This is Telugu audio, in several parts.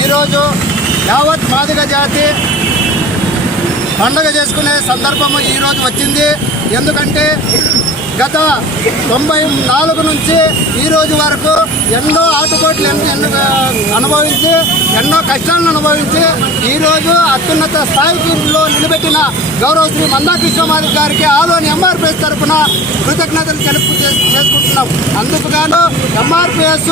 ఈరోజు యావత్ మాదిక జాతి పండగ చేసుకునే సందర్భము ఈరోజు వచ్చింది. ఎందుకంటే గత తొంభై నాలుగు నుంచి ఈరోజు వరకు ఎన్నో ఆటుపోట్లు ఎన్నో అనుభవించి ఎన్నో కష్టాలను అనుభవించి ఈరోజు అత్యున్నత స్థాయిలో నిలబెట్టిన గౌరవ శ్రీ మందాకృష్ణమారి గారికి ఆలోని ఎంఆర్పిఎస్ తరఫున కృతజ్ఞతలు తెలుపు చే- చేసుకుంటున్నాం. అందుకుగాను ఎంఆర్పిఎస్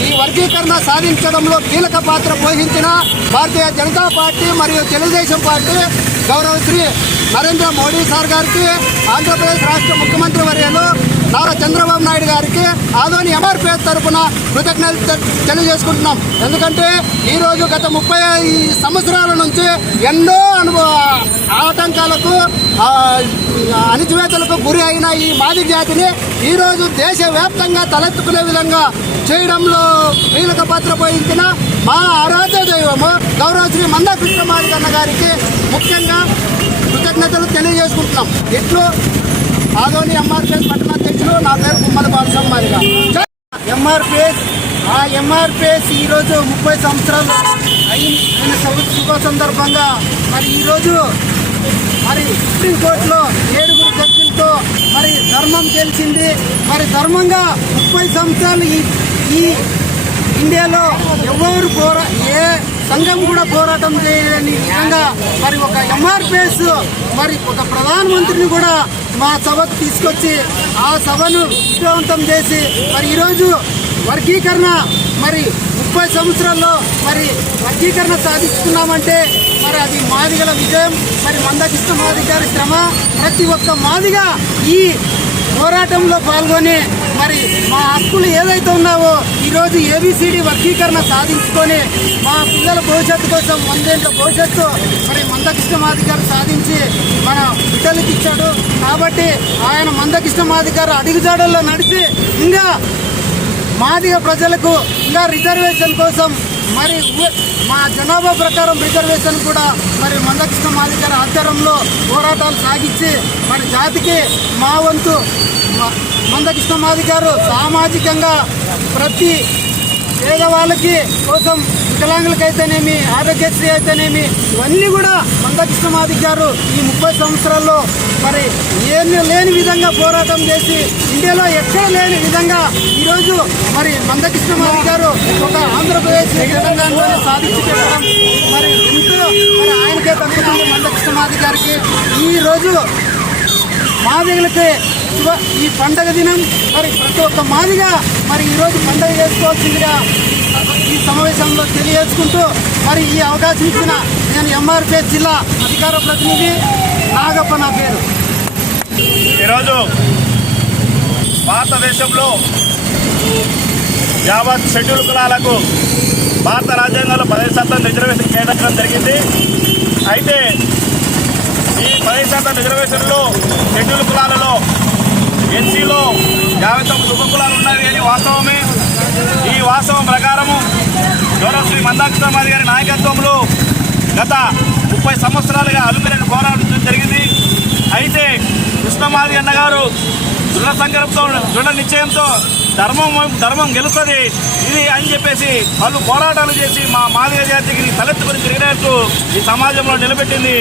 ఈ వర్గీకరణ సాధించడంలో కీలక పాత్ర పోషించిన భారతీయ జనతా పార్టీ మరియు తెలుగుదేశం పార్టీ గౌరవ శ్రీ నరేంద్ర మోడీ సార్ గారికి ఆంధ్రప్రదేశ్ రాష్ట్ర ముఖ్యమంత్రి వర్యలు నారా చంద్రబాబు నాయుడు గారికి ఆదోని ఎంఆర్పీఎస్ తరఫున కృతజ్ఞత తెలియజేసుకుంటున్నాం. ఎందుకంటే ఈరోజు గత ముప్పై సంవత్సరాల నుంచి ఎన్నో అనుభవ ఆటంకాలకు అణిచివేతలకు గురి అయిన ఈ మాది జాతిని ఈరోజు దేశవ్యాప్తంగా తలెత్తుకునే విధంగా చేయడంలో కీలక పాత్ర పోయించిన మా ఆరాధ్య దైవము గౌరవ శ్రీ మందాకృష్ణ మాదిగన్న గారికి ముఖ్యంగా కృతజ్ఞతలు తెలియజేసుకుంటున్నాం. ఇట్లు ఆదోని ఎంఆర్పిఎస్ పట్టణాధ్యక్షులు నా పేరు కుమ్మల బాలస్వామి మాదిగా ఎంఆర్పిఎస్ ఆ ఎంఆర్పిఎస్ ఈరోజు ముప్పై సంవత్సరాలు అయిన శుభ- సందర్భంగా మరి ఈరోజు మరి సుప్రీంకోర్టులో ఏడుగురు జడ్జిలతో మరి ధర్మం గెలిచింది మరి ధర్మంగా ముప్పై సంవత్సరాలు ఈ ఈ ఇండియాలో ఎవరు పోరా ఏ సంఘం కూడా పోరాటం చేయలేని విధంగా మరి ఒక ఎంఆర్పిఎస్ మరి ఒక ప్రధానమంత్రిని కూడా మా సభకు తీసుకొచ్చి ఆ సభను విజయవంతం చేసి మరి ఈరోజు వర్గీకరణ మరి ముప్పై సంవత్సరాల్లో మరి వర్గీకరణ సాధించుకున్నామంటే మరి అది మాదిగల విజయం మరి మందకృష్ణ మాది గారి శ్రమ ప్రతి ఒక్క మాదిగా ఈ పోరాటంలో పాల్గొని మరి మా హక్కులు ఏదైతే ఉన్నావో ఈరోజు ఏబిసిడి వర్గీకరణ సాధించుకొని మా పిల్లల భవిష్యత్తు కోసం వందేంట్ల భవిష్యత్తు మరి మందకృష్ణ మాదిగారు సాధించి మన బిడ్డలకి ఇచ్చాడు. కాబట్టి ఆయన మందకృష్ణ మాదిగారు అడుగుజాడల్లో నడిచి ఇంకా మాదిగ ప్రజలకు ఇంకా రిజర్వేషన్ కోసం మరి మా జనాభా ప్రకారం రిజర్వేషన్ కూడా మరి మందకృష్ణ మాదిగ ఆధ్వర్యంలో పోరాటాలు సాగించి మరి జాతికి మా వంతు మందకృష్ణ మాది గారు సామాజికంగా ప్రతి పేదవాళ్ళకి కోసం వికలాంగులకైతేనేమి ఆరోగ్యశ్రీ అయితేనేమి ఇవన్నీ కూడా మందకృష్ణ మాదిగ గారు ఈ ముప్పై సంవత్సరాల్లో మరి ఏమి లేని విధంగా పోరాటం చేసి ఇండియాలో ఎక్కడ లేని విధంగా ఈరోజు మరి మందకృష్ణ మాదిగ గారు ఒక ఆంధ్రప్రదేశ్ తెలంగాణలో సాధించి పెట్టడం మరి ఎంతో మరి ఆయనకే తగ్గుతుంది మందకృష్ణ మాదిగ గారికి ఈరోజు మాదిగలకి ఈ పండగ దినం. మరి ప్రతి ఒక్క మాదిగ మరి ఈరోజు పండగ చేసుకోవాల్సిందిగా ఈ సమావేశంలో తెలియజేసుకుంటూ మరి ఈ అవకాశం ఇచ్చిన నేను ఎంఆర్పిఎస్ జిల్లా అధికార ప్రతినిధి నాగప్ప నా పేరు. ఈరోజు భారతదేశంలో యావత్ షెడ్యూల్ కులాలకు భారత రాజ్యాంగంలో పదహైదు శాతం రిజర్వేషన్ కేటాయించడం జరిగింది. అయితే ఈ పదహైదు శాతం రిజర్వేషన్లో షెడ్యూల్ ఎన్సీలో యాభై తొమ్మిది ఉప కులాలు ఉన్నాయి అని వాస్తవమే. ఈ వాస్తవం ప్రకారము గౌరవ శ్రీ మందాకృష్ణమాది గారి నాయకత్వంలో గత ముప్పై సంవత్సరాలుగా అలుపెరని పోరాటం జరిగింది. అయితే కృష్ణమాది అన్న గారు దృఢ సంకల్పంతో దృఢ నిశ్చయంతో ధర్మం ధర్మం గెలుస్తుంది. ఇది అని చెప్పేసి వాళ్ళు పోరాటాలు చేసి మా మాదిగ జాతికి తలెత్తుకుని తిరిగినట్టు ఈ సమాజంలో నిలబెట్టింది.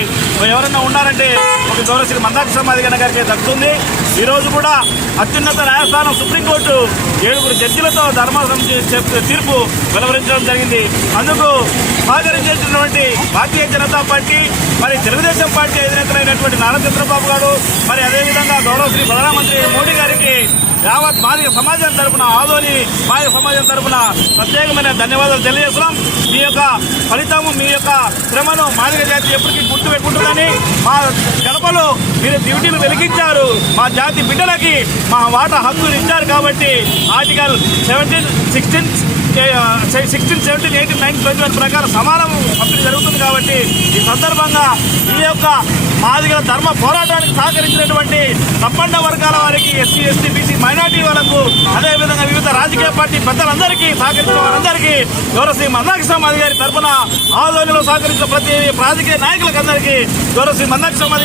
ఎవరైనా ఉన్నారంటే ఒక గౌరవశ్రీ మందాక్ష మాదిగన్న గారికి దక్కుతుంది ఈ రోజు కూడా అత్యున్నత న్యాయస్థానం సుప్రీంకోర్టు ఏడుగురు జడ్జిలతో ధర్మ తీర్పు వెలువరించడం జరిగింది. అందుకు సహకరించేటటువంటి భారతీయ జనతా పార్టీ మరి తెలుగుదేశం పార్టీ అధినేతలైనటువంటి నారా చంద్రబాబు గారు మరి అదేవిధంగా గౌరవశ్రీ ప్రధానమంత్రి మోడీ గారికి యావత్ మాదిక సమాజం తరపున ఆదోని మాదిక సమాజం తరపున ప్రత్యేకమైన ధన్యవాదాలు తెలియజేస్తున్నాం. మీ యొక్క ఫలితము మీ యొక్క శ్రమను మాదిక జాతి ఎప్పటికీ గుర్తు పెట్టుకుంటుందని మా గడపలో మీరు డ్యూటీలు వెలిగించారు. మా జాతి బిడ్డలకి మా వాటా హక్కులు ఇచ్చారు కాబట్టి article seventeen sixteen sixteen seventeen eighteen nine twenty one ప్రకారం సమానం పంపిణీ జరుగుతుంది కాబట్టి ఈ సందర్భంగా ఈ యొక్క మాదిగల ధర్మ పోరాటానికి సహకరించినటువంటి సంపన్న వర్గాల వారికి ఎస్సీ ఎస్టీ బీసీ మైనార్టీ వాళ్ళకు రాజకీయ పార్టీ పెద్దలందరికీ సహకరించిన వారందరికీ గౌరవ శ్రీ మందాకృష్ణ గారి తరఫున ఆధ్వర్యంలో సహకరించిన ప్రతి రాజకీయ నాయకులకు అందరికీ గౌరవ శ్రీ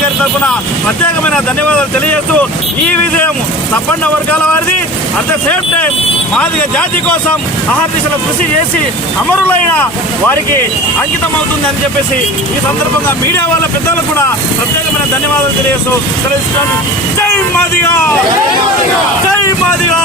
గారి తరఫున ప్రత్యేకమైన ధన్యవాదాలు తెలియజేస్తూ ఈ విజయం తప్పన్న వర్గాల వారిది. At the same time Madiga జాతి కోసం అహర్నిశలు కృషి చేసి అమరులైన వారికి అంకితం అవుతుంది అని చెప్పేసి ఈ సందర్భంగా మీడియా వాళ్ళ పెద్దలకు కూడా ప్రత్యేకమైన ధన్యవాదాలు తెలియజేస్తూ తెలుస్తున్నాను జై మాదిగా! జై మాదిగా!